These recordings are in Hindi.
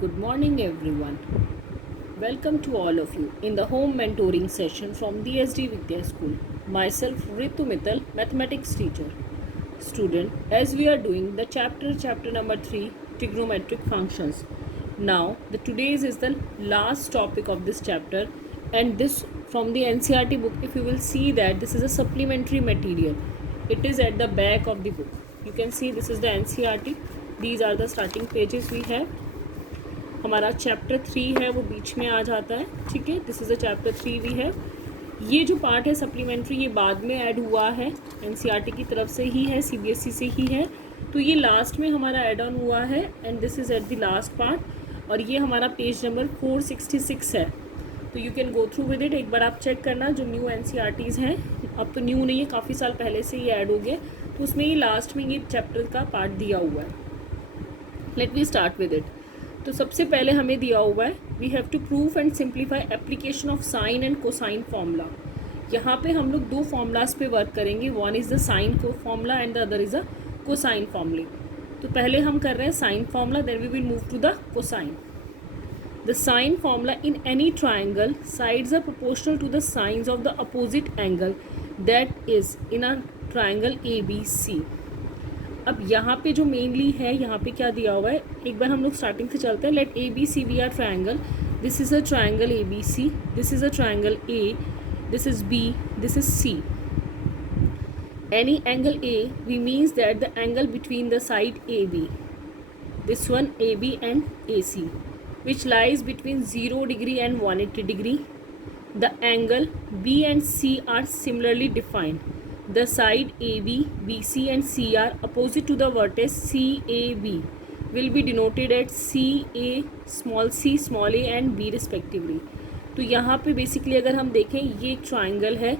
Good morning, everyone. Welcome to all of you in the home mentoring session from DSD Vidya School. Myself, Ritu Mittal, mathematics teacher. Student, as we are doing the chapter number 3, trigonometric functions. Now, the today's is the last topic of this chapter, and this from the NCERT book. If you will see that this is a supplementary material, it is at the back of the book. You can see this is the NCERT. These are the starting pages we have. हमारा चैप्टर 3 है वो बीच में आ जाता है. ठीक है, this is a chapter 3 we have. ये जो पार्ट है सप्लीमेंट्री ये बाद में ऐड हुआ है, एनसीईआरटी की तरफ से ही है, सीबीएसई से ही है, तो ये लास्ट में हमारा ऐड ऑन हुआ है and this is at the last part. और ये हमारा पेज नंबर 466 है, तो you can go through with it. एक बार आप चेक करना जो न्यू एनसीईआरटीज़ हैं, अब तो न्यू नहीं है, काफ़ी साल पहले से ये ऐड हो गए, तो उसमें ये लास्ट में ये चैप्टर का पार्ट दिया हुआ है. Let we start with it. तो सबसे पहले हमें दिया हुआ है we have to proof and simplify application of sine and cosine formula. यहाँ पे हम लोग दो फॉर्मूलाज पे वर्क करेंगे. वन इज़ द साइन को formula and the other is a cosine formula. तो पहले हम कर रहे हैं sine formula, then we will move to the cosine. The sine formula in any triangle sides are proportional to the sines of the opposite angle that is in a triangle A B C. अब यहाँ पे जो मेनली है यहाँ पे क्या दिया हुआ है, एक बार हम लोग स्टार्टिंग से चलते हैं. Let A B C be are triangle. This is a triangle A B C, this is a triangle A, this is B, this is C. Any angle A we means that the angle between the side A B, this one A B and A C, which lies between 0 degree and 180 degree. The angle B and C are similarly defined. The side AB, BC and CR opposite to the vertex CAB will be denoted as CA, small c, small a and B respectively. तो यहाँ पे बेसिकली अगर हम देखें ये एक ट्राइंगल है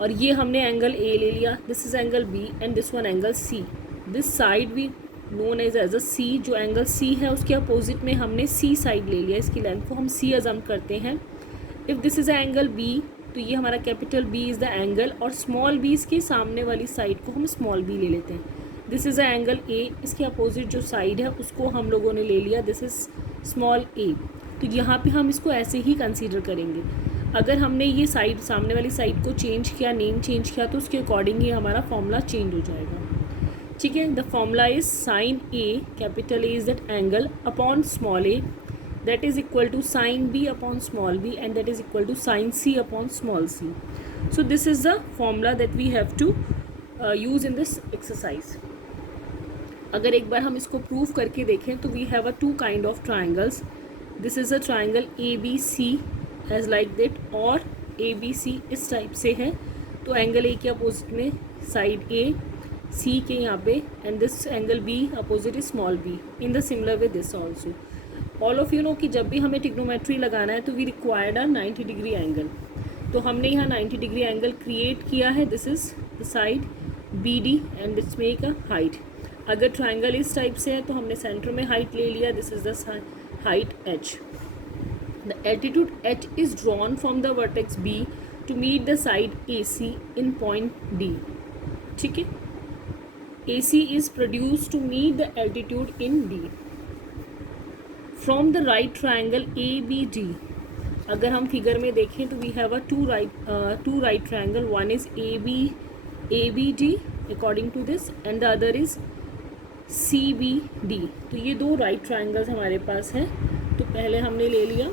और ये हमने एंगल A ले लिया, this is angle B and this one angle C. This side we known as a C. जो एंगल C है उसके अपोजिट में हमने C साइड ले लिया, इसकी लेंथ को हम C अजम करते हैं. If this is angle B तो ये हमारा capital B is the angle और स्मॉल b इसके सामने वाली साइड को हम स्मॉल b ले लेते हैं. This is a angle A, इसके अपोजिट जो साइड है उसको हम लोगों ने ले लिया, दिस इज़ स्मॉल a. तो यहाँ पे हम इसको ऐसे ही कंसीडर करेंगे. अगर हमने ये साइड सामने वाली साइड को चेंज किया, नेम चेंज किया, तो उसके अकॉर्डिंग ही हमारा फॉर्मूला चेंज हो जाएगा. ठीक है, the formula is sine A, capital A is that angle upon small a, that is equal to sin b upon small b and that is equal to sin c upon small c. So this is the formula that we have to use in this exercise. अगर एक बार हम इसको प्रूव करके देखें तो we have a two kind of triangles. This is a triangle ABC as like that और ABC इस टाइप से है. तो एंगल A के अपोजिट में साइड A, C के यहाँ पे and this angle B अपोजिट is small b. In the similar way this also. All of you know कि जब भी हमें ट्रिग्नोमेट्री लगाना है तो we required a 90 degree angle. तो हमने यहाँ 90 डिग्री एंगल क्रिएट किया है. This is the side B D and this make a height. अगर ट्राइंगल इस टाइप से है तो हमने सेंटर में हाइट ले लिया, this is the height H. The altitude H is drawn from the vertex B to meet the side A C in point D. ठीक है, A C is produce to meet the altitude in D. From the right triangle A B D, अगर हम फिगर में देखें तो we have a two right triangle. One is a B D according to this and the other is C B D. तो ये दो राइट ट्राइंगल्स हमारे पास हैं. तो पहले हमने ले लिया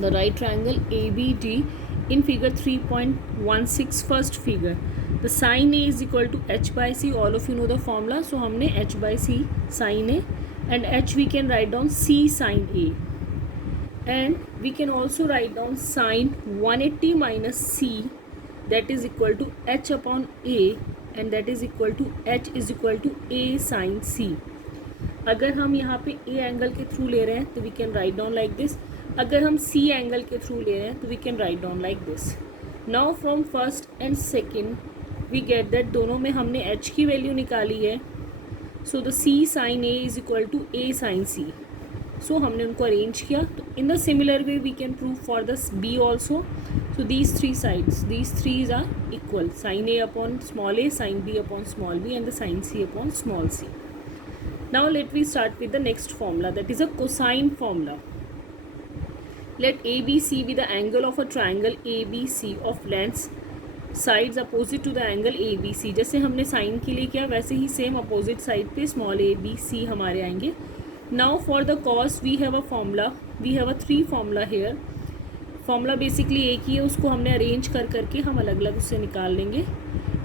the right triangle A B D in figure 3.16 first figure. The sine A is equal to H by C. All of you know the formula. So हमने H by C sine A and h we can write down c sin a, and we can also write down sin 180 minus c, that is equal to h upon a and that is equal to h is equal to a sin c. अगर हम यहाँ पे a एंगल के थ्रू ले रहे हैं तो we can write down like this. अगर हम c एंगल के थ्रू ले रहे हैं तो we can write down like this. Now from first and second we get that दोनों में हमने h की वैल्यू निकाली है. So the C sin A is equal to A sin C. So हमने उनको अरेंज किया. तो in the similar way we can prove for the B also. So these three sides, these threes are equal. Sine A upon small a, sine B upon small b and the sine C upon small c. Now let we start with the next formula, that is a cosine formula. Let ABC be the angle of a triangle ABC of lengths sides opposite to the angle ABC. जैसे हमने साइन के लिए किया वैसे ही सेम अपोजिट साइड पे स्मॉल ABC हमारे आएंगे. Now for the cos we have a formula, we have a 3 formula here. Formula basically एक ही है, उसको हमने अरेंज कर करके हम अलग अलग उससे निकाल लेंगे.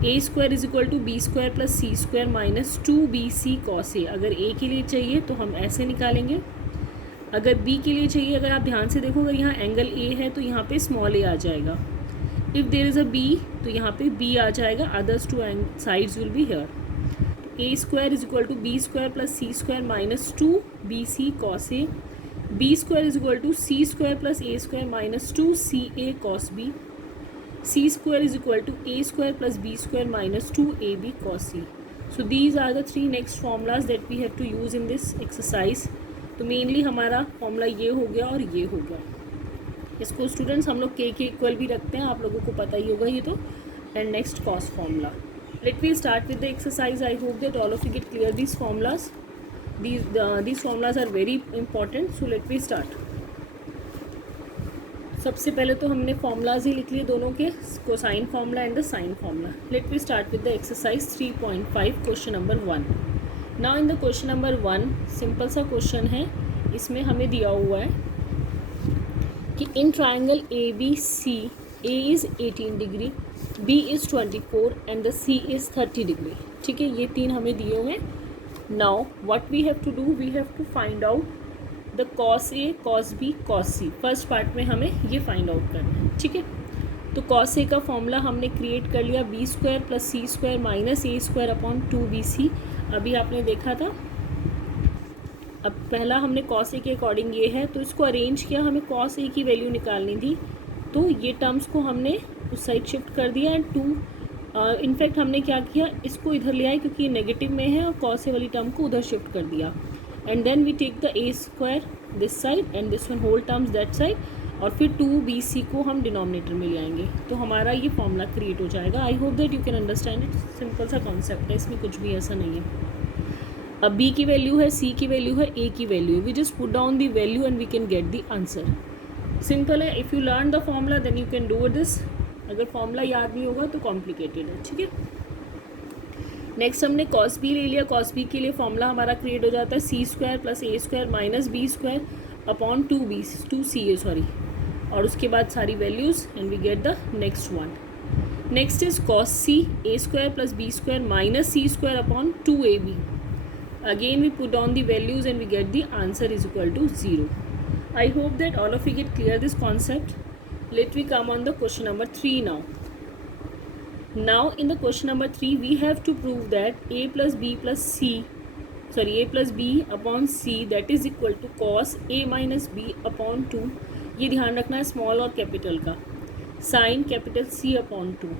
A square is equal to B square plus C square minus 2bc cos A. अगर ए के लिए चाहिए तो हम ऐसे निकालेंगे, अगर बी के लिए चाहिए, अगर आप ध्यान से देखो, अगर यहाँ एंगल ए है तो यहाँ पे स्मॉल ए आ जाएगा. If there is a B तो यहाँ पे बी आ जाएगा, others two sides will be here. A square is equal to B square plus C square minus 2bc cos A. B square is equal to C square plus A square minus 2ca cos B. C square is equal to A square plus B square minus 2ab cos C. So these are the 3 next formulas that we have to use in this exercise. तो मेनली हमारा फॉर्मूला ये हो गया और ये हो गया. इसको स्टूडेंट्स हम लोग के इक्वल भी रखते हैं, आप लोगों को पता ही होगा ये तो. And next cos formula. Let we start with the exercise. I hope that all of you get clear these formulas. These formulas are very important. So let me start. सबसे पहले तो हमने फॉर्मूलाज ही लिख लिए दोनों के, cosine formula and the sine formula. Let we start with the exercise 3.5 question number 1. Now in the question number 1 simple सा क्वेश्चन है. इसमें हमें दिया हुआ है कि in triangle A B C A is 18 degree, B is 24 and the C is 30 degree. ठीक है, ये 3 हमें दिए हुए हैं. Now what we have to do, we have to find out the cos A, cos B, cos C. First part में हमें ये फाइंड आउट करना है. ठीक है, तो cos A का फॉर्मूला हमने क्रिएट कर लिया, B square plus C square minus ए स्क्वायर अपॉन 2bc. अभी आपने देखा था. अब पहला हमने cos A के अकॉर्डिंग ये है, तो इसको अरेंज किया, हमें cos A की वैल्यू निकालनी थी, तो ये टर्म्स को हमने उस साइड शिफ्ट कर दिया. एंड 2 इनफैक्ट हमने क्या किया, इसको इधर ले आए क्योंकि ये नेगेटिव में है, और कॉस ए वाली टर्म को उधर शिफ्ट कर दिया. And then we take the A square this side and this one whole terms that side, और फिर 2bc को हम डिनोमिनेटर में ले आएंगे, तो हमारा ये फॉर्मूला क्रिएट हो जाएगा. आई hope that you can understand it. Simple सा कॉन्सेप्ट है, इसमें कुछ भी ऐसा नहीं है. अब b की वैल्यू है, c की वैल्यू है, a की वैल्यू है. We just put down the value and we can get the answer. Simple है. If you learn the formula then you can do this. अगर फॉर्मूला याद नहीं होगा तो कॉम्प्लिकेटेड है. ठीक है, नेक्स्ट हमने कॉस बी ले लिया. कॉस बी के लिए फॉर्मूला हमारा क्रिएट हो जाता है C square plus A square minus B square upon 2c sorry, और उसके बाद सारी values and we get the next one. Next is cos C, A square plus B square minus C square upon 2ab. Again we put on the values and we get the answer is equal to 0. I hope that all of you get clear this concept. Let we come on the question number 3 now. Now in the question number 3 we have to prove that a plus b upon c that is equal to cos a minus b upon 2. ये ध्यान रखना है स्मॉल और कैपिटल का, साइन कैपिटल C अपॉन 2.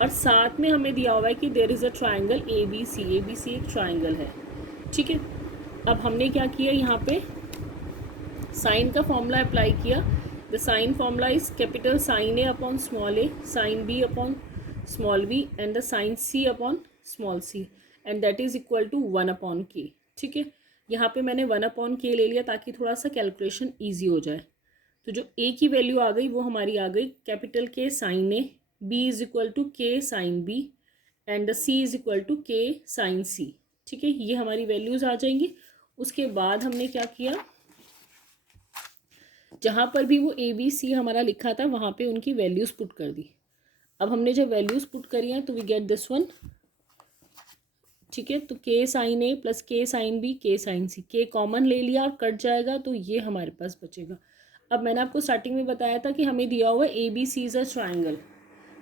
और साथ में हमें दिया हुआ है कि there is a triangle A B C एक ट्राइंगल है. ठीक है, अब हमने क्या किया, यहाँ पे साइन का फॉर्मूला अप्लाई किया. The sine formula is capital sin A upon small a, sin B upon small b and the sin C upon small c and that is equal to 1 upon k. ठीक है, यहाँ पे मैंने 1 upon k ले लिया ताकि थोड़ा सा कैलकुलेशन ईजी हो जाए. तो जो a की वैल्यू आ गई वो हमारी आ गई capital K sin A, B is equal to K sin B and the C is equal to K sin C. ठीक है, ये हमारी वैल्यूज़ आ जाएंगी. उसके बाद हमने क्या किया, जहाँ पर भी वो ए बी सी हमारा लिखा था वहाँ पे उनकी वैल्यूज़ पुट कर दी. अब हमने जब वैल्यूज़ पुट करी हैं तो वी गेट दिस वन. ठीक है, तो के साइन ए प्लस के साइन बी के साइन सी, के कॉमन ले लिया और कट जाएगा तो ये हमारे पास बचेगा. अब मैंने आपको स्टार्टिंग में बताया था कि हमें दिया हुआ A B C is a triangle.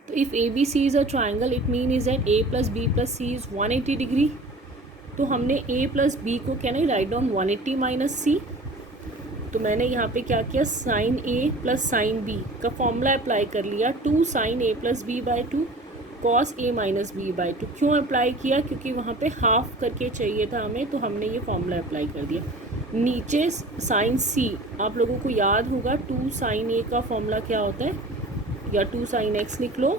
तो if A B C is a triangle it mean is that A plus B plus C is 180 degree. तो हमने ए प्लस बी को क्या नहीं राइट डाउन 180 माइनस सी. तो मैंने यहाँ पे क्या किया, sine A plus sine B का फॉर्मूला अप्लाई कर लिया. 2 sine A plus B by 2 cos A minus B by 2. क्यों अप्लाई किया, क्योंकि वहाँ पे हाफ करके चाहिए था हमें, तो हमने ये फॉर्मूला अप्लाई कर दिया. नीचे साइन सी आप लोगों को याद होगा, 2 साइन ए का फॉर्मूला क्या होता है, या 2 साइन एक्स लिख लो,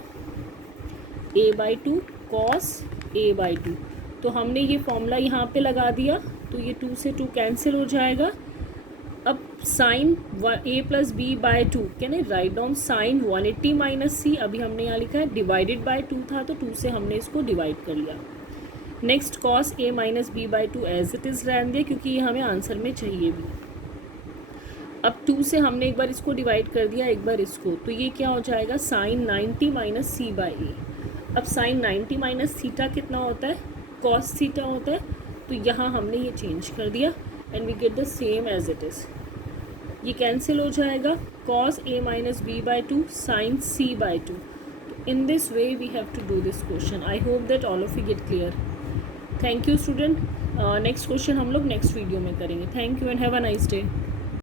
ए बाई 2 कॉस ए बाई 2. तो हमने ये फॉर्मूला यहाँ पे लगा दिया तो ये 2 से 2 कैंसिल हो जाएगा. अब sine a plus B by 2, can I write down sine 180 minus C. अभी हमने यहाँ लिखा है डिवाइडेड बाय 2 था तो 2 से हमने इसको डिवाइड कर लिया. Next cos a minus B by 2 as it is रहने दिया क्योंकि ये हमें आंसर में चाहिए भी. अब 2 से हमने एक बार इसको डिवाइड कर दिया, एक बार इसको, तो ये क्या हो जाएगा साइन 90 माइनस सी बाई ए. अब साइन 90 माइनस थीटा कितना होता है, कॉस थीटा होता है. तो यहाँ हमने ये चेंज कर दिया and we get the same as it is. ये कैंसिल हो जाएगा. Cos a minus B by 2 sine c by 2. In this way we have to do this question. I hope that all of you get clear. Thank you student. Next question हम लोग नेक्स्ट वीडियो में करेंगे. Thank you and have a nice day.